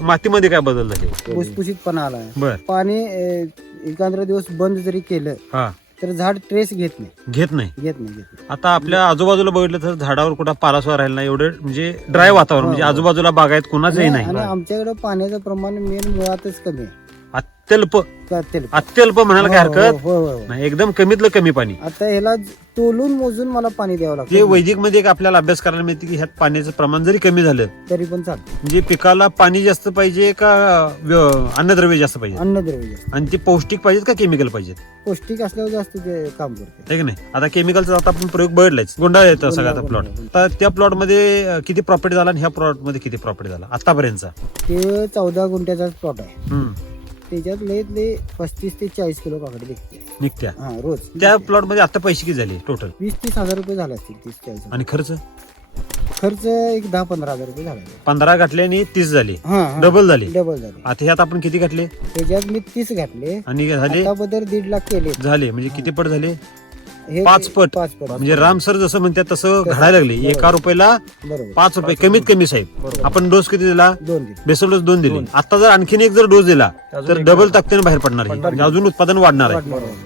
मातीमध्ये काय बदल झाले? भुसभुशीतपणा आला. बर. पाणी एखादा दिवस बंद जरी केलं हा, तर झाड ट्रेस घेत नाही. घेत नाही. घेत नाही. आता आपल्या आजूबाजूला बघितलं तर झाडावर कुठं पालासवा राहिला नाही, एवढं म्हणजे ड्राय वातावरण, म्हणजे आजूबाजूला बागायत कोणाचंही आणि नाही. आमच्याकडे पाण्याचं प्रमाण मेन मुळातच कमी आहे. अत्यल्प तेल. अत्यल्प म्हणायला काय हरकत हो. नाही, एकदम कमीतलं कमी पाणी. आता ह्याला तोलून मोजून मला पाणी द्यावं ते लागतं. वैदिक मध्ये एक आपल्याला अभ्यास करायला मिळते की ह्यात पाण्याचं प्रमाण जरी कमी झालं तरी पण चालतं. म्हणजे पिकाला पाणी जास्त पाहिजे का अन्नद्रव्य जास्त पाहिजे, अन्नद्रव्य आणि ते पौष्टिक पाहिजेत का केमिकल पाहिजेत, पौष्टिक असल्यावर जास्त ते काम करते. आहे की नाही? आता केमिकलचा आता आपण प्रयोग बघितलाच, गोंडा येतो सगळ्याचा प्लॉट. तर त्या प्लॉट मध्ये किती प्रॉफिट झाला आणि ह्या प्लॉट मध्ये किती प्रॉफिट झाला आतापर्यंतचा? ते 14 गुंठ्याचा प्लॉट आहे. हम्म, त्याच्यात लय 35 ते 40 किलो काकडी निघते. निघत्या. हा, रोज. त्या प्लॉट मध्ये आता पैसे किती झाले टोटल? 20-30 हजार रुपये झाले असतील. 30-40 आणि खर्च? खर्च एक 10-15 हजार रुपये झाला. 15 घातले आणि 30 झाले, हा, डबल झाले. डबल झाले. आता ह्यात आपण किती घातले त्याच्यात मी 30 घातले आणि झाले? आता बदल 1.5 लाख केले. झाले म्हणजे किती पट झाले? हे 5 पट. 5 पट म्हणजे राम सर जसं म्हणतात तसं घडायला लागले. एका रुपयाला बरोबर. 5 रुपये कमीत कमी साहेब. आपण डोस किती दिला? 2 दिले. बेसल डोस 2 दिले. आता जर आणखीन एक जर डोस दिला तर डबल ताकदीने बाहेर पडणार आहे, म्हणजे अजून उत्पादन वाढणार आहे.